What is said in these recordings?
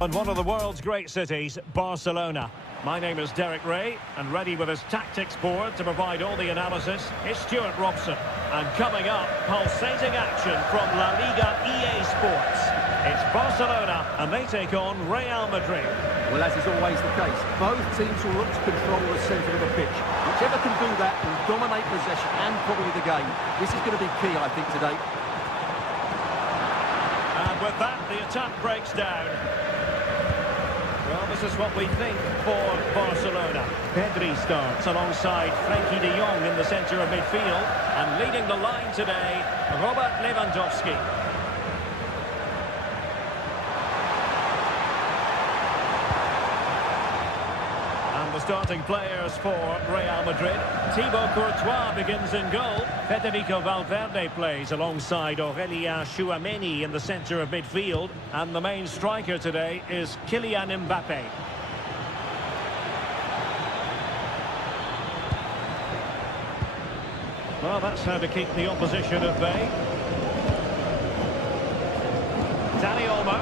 And one of the world's great cities, Barcelona. My name is Derek Ray, and ready with his tactics board to provide all the analysis is Stuart Robson. And coming up, pulsating action from La Liga EA Sports. It's Barcelona, and they take on Real Madrid. Well, as is always the case, both teams will look to control the centre of the pitch. Whichever can do that will dominate possession and probably the game. This is going to be key, I think, today. And with that, the attack breaks down. Well, this is what we think for Barcelona. Pedri starts alongside Frankie de Jong in the centre of midfield. And leading the line today, Robert Lewandowski. And the starting players for Real Madrid. Thibaut Courtois begins in goal. Federico Valverde plays alongside Aurélien Tchouameni in the centre of midfield. And the main striker today is Kylian Mbappé. Well, that's how to keep the opposition at bay. Dani Olmo.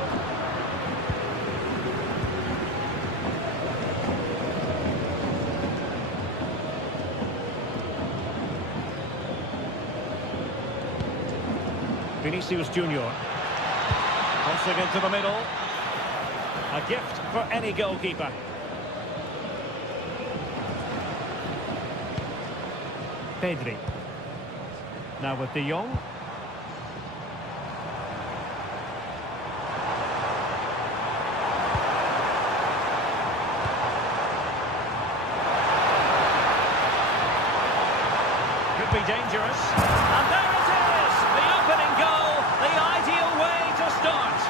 Vinicius Junior. Crossing into the middle. A gift for any goalkeeper. Pedri. Now with de Jong. Could be dangerous. And there it is! The opening goal, the ideal way to start.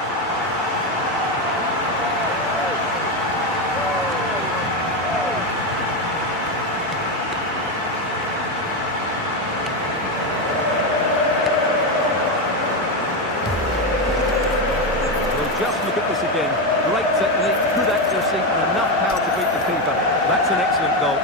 Just look at this again. Great technique, good accuracy, and enough power to beat the keeper. That's an excellent goal.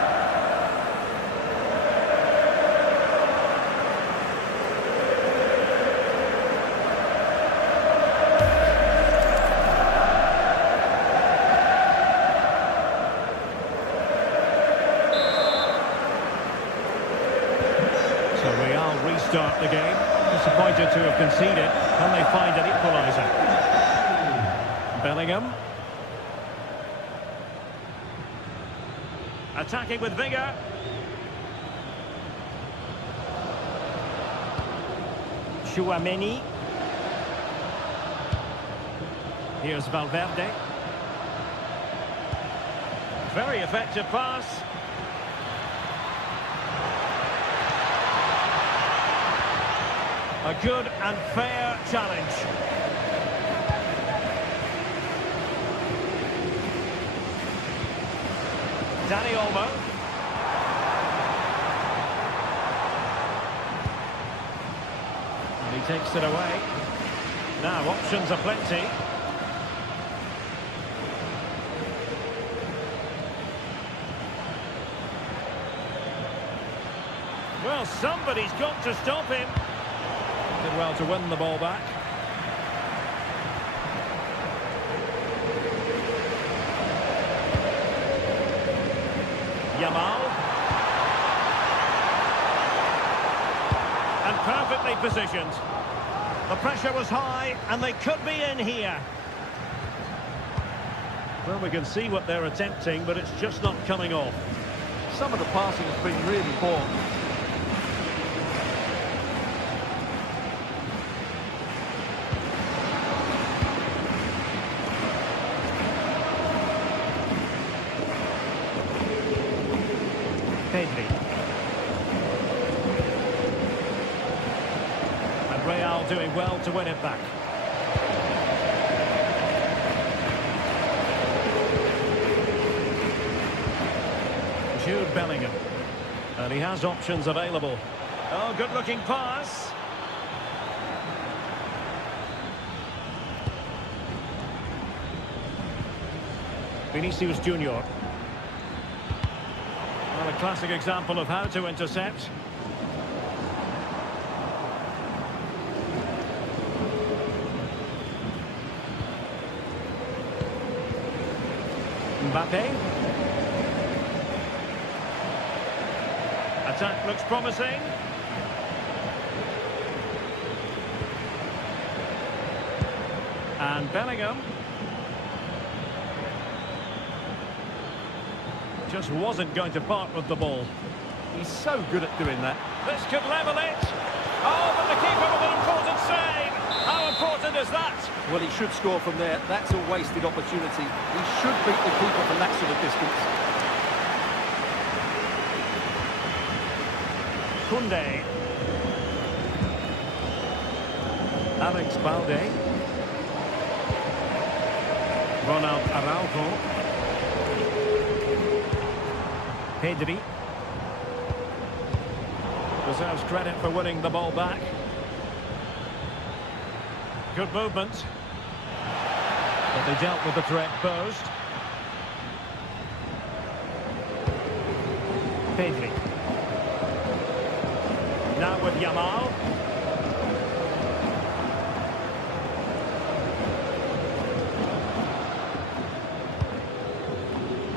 So Real restart the game. Disappointed to have conceded. Can they find an equaliser? Bellingham. Attacking with vigour. Tchouameni. Here's Valverde. Very effective pass. A good and fair challenge. Dani Olmo. And he takes it away. Now options are plenty. Well, somebody's got to stop him. Did well to win the ball back. Yamal. And perfectly positioned. The pressure was high, and they could be in here. Well, we can see what they're attempting, but it's just not coming off. Some of the passing has been really poor. Pedri. And Real doing well to win it back. Jude Bellingham. And he has options available. Oh, good-looking pass. Vinicius Junior. Well, a classic example of how to intercept. Mbappe. Attack looks promising. And Bellingham. Just wasn't going to part with the ball. He's so good at doing that. This could level it. Oh, but the keeper with an important save. How important is that? Well, he should score from there. That's a wasted opportunity. He should beat the keeper from that sort of distance. Koundé. Alex Balde. Ronald Araujo. Pedri. Deserves credit for winning the ball back. Good movement. But they dealt with the threat posed. Pedri. Now with Yamal.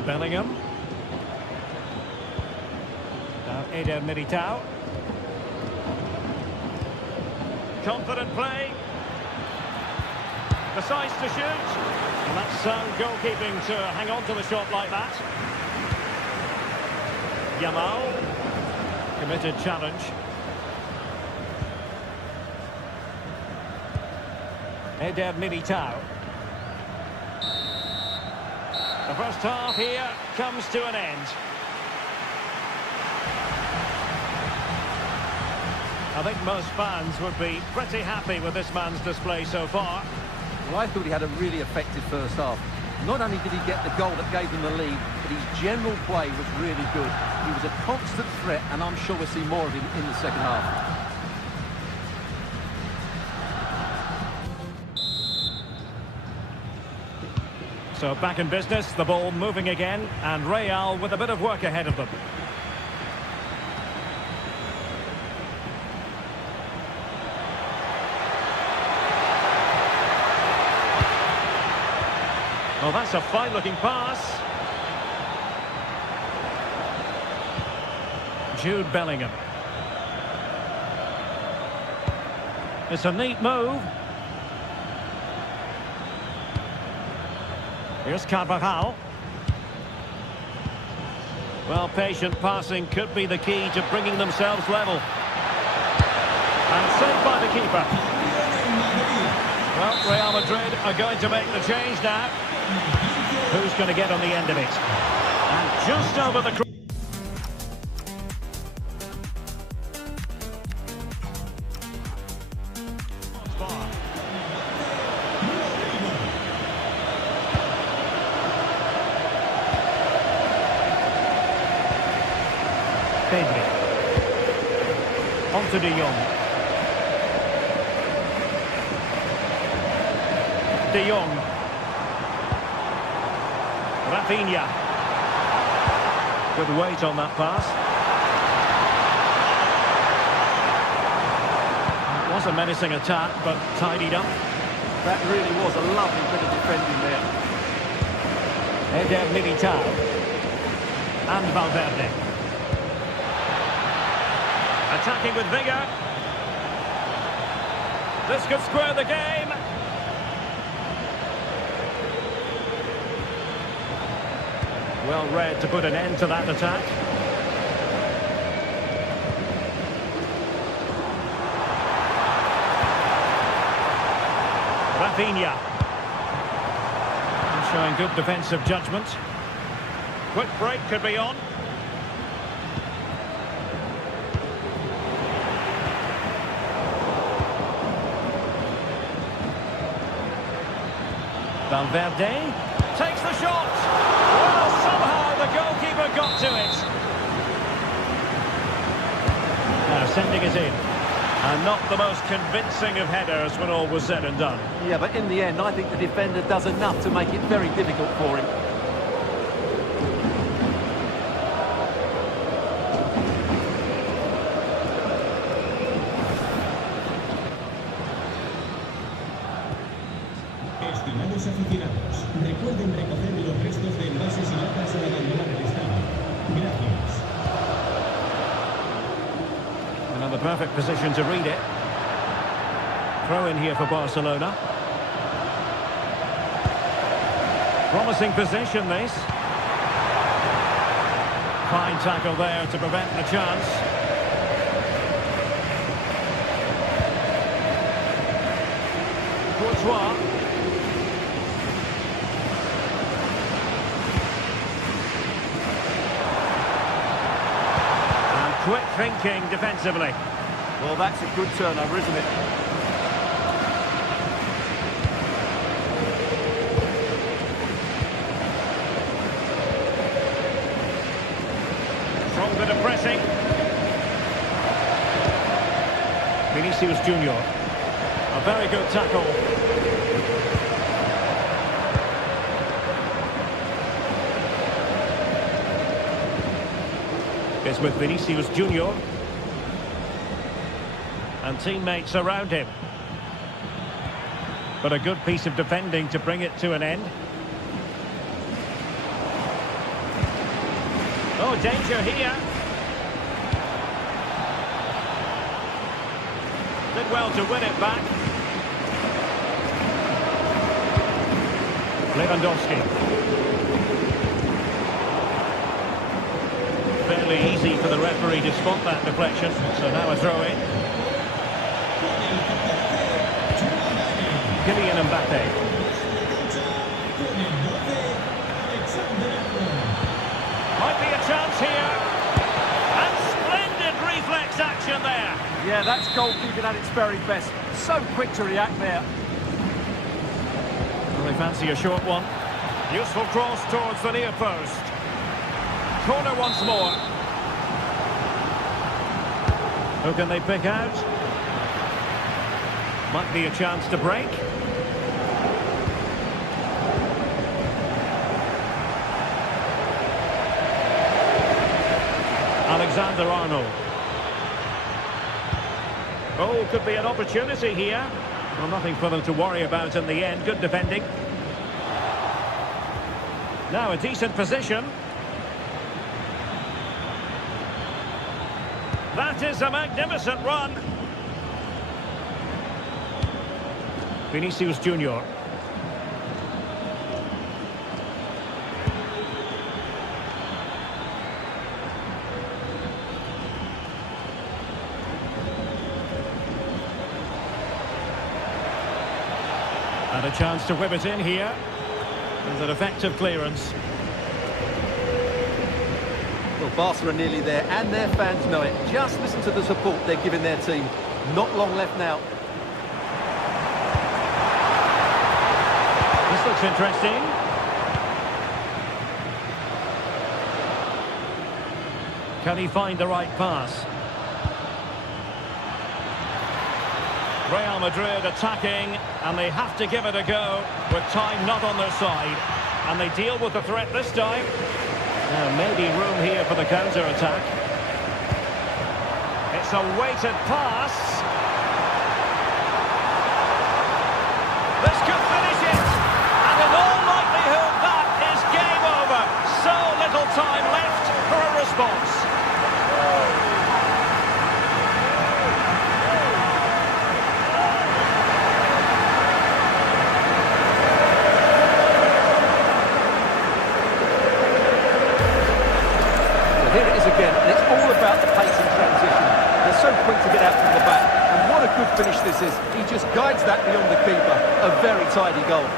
Bellingham. Now Eder Militao. Confident play. Decides to shoot. And that's sound goalkeeping to hang on to the shot like that. Yamal. Committed challenge. Eder Militao. The first half here comes to an end. I think most fans would be pretty happy with this man's display so far. Well, I thought he had a really effective first half. Not only did he get the goal that gave him the lead, but his general play was really good. He was a constant threat, and I'm sure we'll see more of him in the second half. So back in business, the ball moving again, and Real with a bit of work ahead of them. Well, that's a fine-looking pass. Jude Bellingham. It's a neat move. Here's Carvajal. Well, patient passing could be the key to bringing themselves level. And saved by the keeper. Well, Real Madrid are going to make the change now. Who's going to get on the end of it? And just over the cross. Pedri. On to De Jong. De Jong. Rafinha. Good weight on that pass. It was a menacing attack, but tidied up. That really was a lovely bit of defending there. Eder Militao. And Valverde. Attacking with vigour. This could square the game. Well read to put an end to that attack. Rafinha. Showing good defensive judgment. Quick break could be on. Valverde takes the shot. Well, somehow the goalkeeper got to it. Now sending it in. And not the most convincing of headers when all was said and done. Yeah, but in the end, I think the defender does enough to make it very difficult for him. Estimados aficionados, recuerden recoger los restos de Another perfect position to read it. Throw in here for Barcelona. Promising position, this. Fine tackle there to prevent the chance. Courtois. And quick thinking defensively. Well, that's a good turnover, isn't it? Strong bit of pressing. Vinicius Junior. A very good tackle. It's with Vinicius Junior. And teammates around him. But a good piece of defending to bring it to an end. Oh, danger here. Did well to win it back. Lewandowski. Fairly easy for the referee to spot that deflection. So now a throw-in. Kylian Mbappe. Might be a chance here. And splendid reflex action there. Yeah, that's goalkeeping at its very best. So quick to react there. Well, they fancy a short one. Useful cross towards the near post. Corner once more. Who can they pick out? Might be a chance to break. Alexander-Arnold. Oh, could be an opportunity here. Well, nothing for them to worry about in the end. Good defending. Now a decent position. That is a magnificent run. Vinicius Junior. And a chance to whip it in here. With an effective clearance. Well, Barca are nearly there, and their fans know it. Just listen to the support they're giving their team. Not long left now. This looks interesting. Can he find the right pass? Real Madrid attacking, and they have to give it a go with time not on their side. And they deal with the threat this time. Maybe room here for the counter-attack. It's a weighted pass. This could finish it. And in all likelihood, that is game over. So little time left for a response. Here it is again, and it's all about the pace and transition. They're so quick to get out from the back, and what a good finish this is. He just guides that beyond the keeper. A very tidy goal.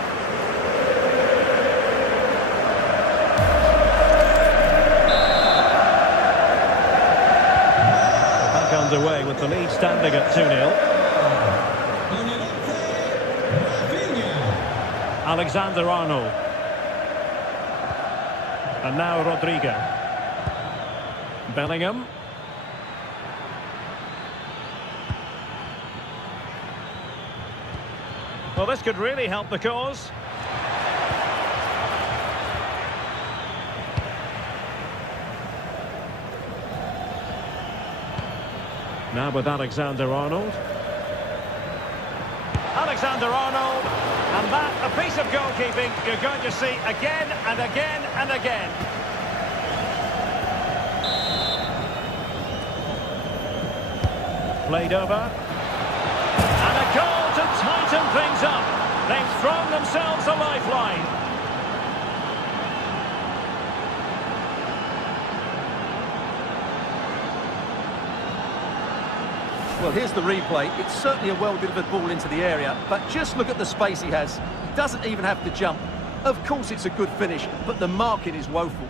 Back underway with the lead standing at 2-0. Alexander-Arnold. And now Rodrigo. Bellingham. Well, this could really help the cause. Now with Alexander-Arnold. Alexander-Arnold. And that, a piece of goalkeeping you're going to see again and again and again. Played over. And a goal to tighten things up. They've thrown themselves a lifeline. Well, here's the replay. It's certainly a well-delivered ball into the area, but just look at the space he has. He doesn't even have to jump. Of course it's a good finish, but the marking is woeful.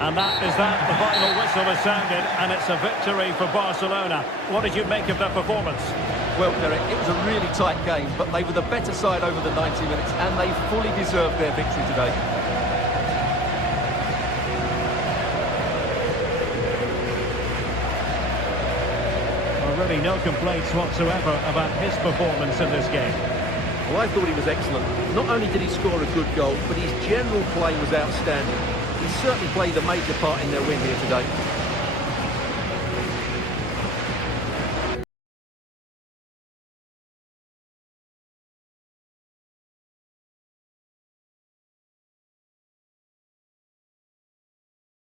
And that is that. The final whistle has sounded, and it's a victory for Barcelona. What did you make of that performance? Well, Derek, it was a really tight game, but they were the better side over the 90 minutes, and they fully deserved their victory today. Well, really no complaints whatsoever about his performance in this game. Well, I thought he was excellent. Not only did he score a good goal, but his general play was outstanding. He certainly played a major part in their win here today.